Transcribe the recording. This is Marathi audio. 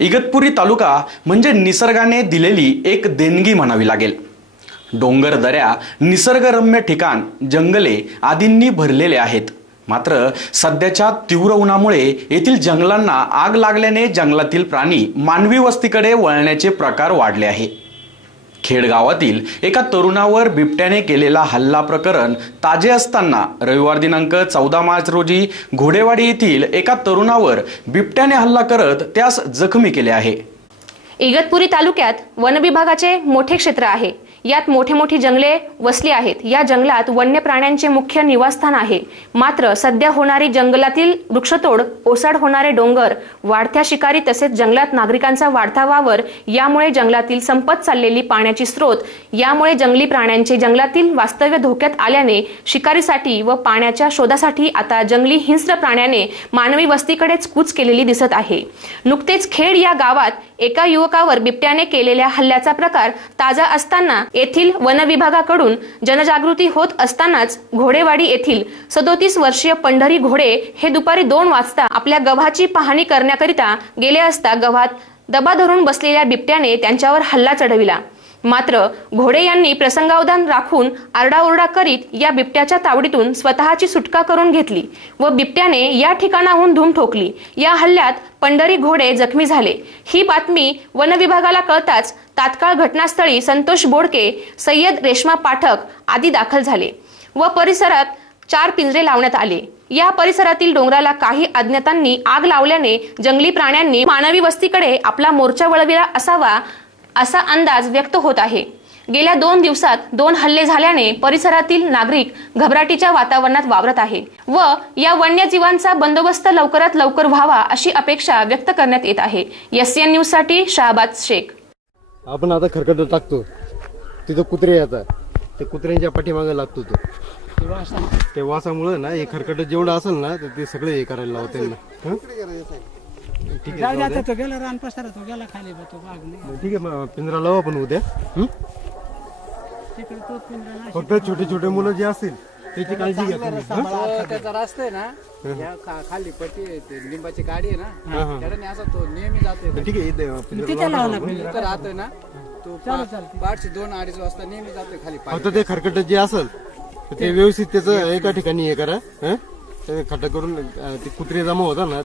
इगतपुरी तालुका म्हणजे निसर्गाने दिलेली एक देणगी म्हणावी लागेल। डोंगर, दऱ्या, निसर्गरम्य ठिकाण, जंगले आदींनी भरलेले आहेत। मात्र सध्याच्या तीव्र उन्हामुळे येथील जंगलांना आग लागल्याने जंगलातील प्राणी मानवी वस्तीकडे वळण्याचे प्रकार वाढले आहे। खेड गावातील एका तरुणावर बिबट्याने केलेला हल्ला प्रकरण ताजे असताना रविवार दिनांक 14 मार्च रोजी घोडेवाडी येथील एका तरुणावर बिबट्याने हल्ला करत त्यास जखमी केले आहे। इगतपुरी तालुक्यात वन विभागाचे मोठे क्षेत्र आहे। यात मोठी जंगले वसली आहेत। या जंगलात वन्य प्राण्यांचे मुख्य निवासस्थान आहे। मात्र सध्या होणारी जंगलातील वृक्षतोड, ओसाड होणारे डोंगर, वाढत्या शिकारी तसेच जंगलात नागरिकांचा वाढता वावर यामुळे जंगलातील संपत चाललेली पाण्याची स्रोत यामुळे जंगली प्राण्यांचे जंगलातील वास्तव्य धोक्यात आल्याने शिकारीसाठी व पाण्याच्या शोधासाठी आता जंगली हिंस्र प्राण्याने मानवी वस्तीकडेच कूच केलेली दिसत आहे। नुकतेच खेड या गावात एका युवकावर बिबट्याने केलेल्या हल्ल्याचा प्रकार ताजा असताना येथील वन विभागाकडून जनजागृती होत असतानाच घोडेवाडी येथील 37 वर्षीय पंढरी घोडे हे दुपारी 2 वाजता आपल्या गव्हाची पाहणी करण्याकरिता गेले असता गव्हात दबा धरून बसलेल्या बिबट्याने त्यांच्यावर हल्ला चढविला। मात्र घोडे यांनी प्रसंगावधान राखून आरडाओरडा करीत या बिबट्याच्या तावडीतून स्वतःची सुटका करून घेतली व बिबट्याने या ठिकाणाहून धूम ठोकली। या हल्ल्यात पंढरी घोडे जखमी झाले। ही बातमी वन विभागाला कळताच तात्काळ घटनास्थळी संतोष बोडके, सय्यद रेश्मा पाठक आदी दाखल झाले व परिसरात 4 पिंजरे लावण्यात आले। या परिसरातील डोंगराला काही अज्ञातांनी आग लावल्याने जंगली प्राण्यांनी मानवी वस्तीकडे आपला मोर्चा वळविला असावा असा अंदाज व्यक्त होत आहे। गेल्या 2 दिवसात 2 हल्ले झाल्याने परिसरातील नागरिक घबराटीच्या वातावरणात वावरत आहे व या वन्यजीवांचा बंदोबस्त लवकरात लवकर व्हावा अशी अपेक्षा व्यक्त करण्यात येत आहे। एसएन न्यूज साठी शाहबाज शेख। आपण आता खरकट टाकतो, तिथं कुत्रे येतात, ते कुत्र्यांच्या पाठीमागे लागतो ते वासामुळे ना हे खरकट जेवढं असेल ना ते सगळे हे करायला लावते ना। ठीक आहे, तो गेला रान पसरा, तो गेला खाली तो बाग नाही। ठीक आहे, पिंजरा लावू आपण उद्या। फक्त छोटे मुलं जे असतील त्याची काळजी घ्या तुम्ही। त्याचा रस्ता आहे ना, खाली पट्टी लिंबाची गाडी आहे ना, त्याने असा तो नेहमी जातो। ठीक आहे, तिथे राहतोय ना तो 5 2 2:30 वाजता नेहमी जातोय खाली। फक्त ते खरकट जे असेल ते व्यवस्थित त्याचं एका ठिकाणी हे करा, खड्डा करून ते कुत्रे जमा होता ना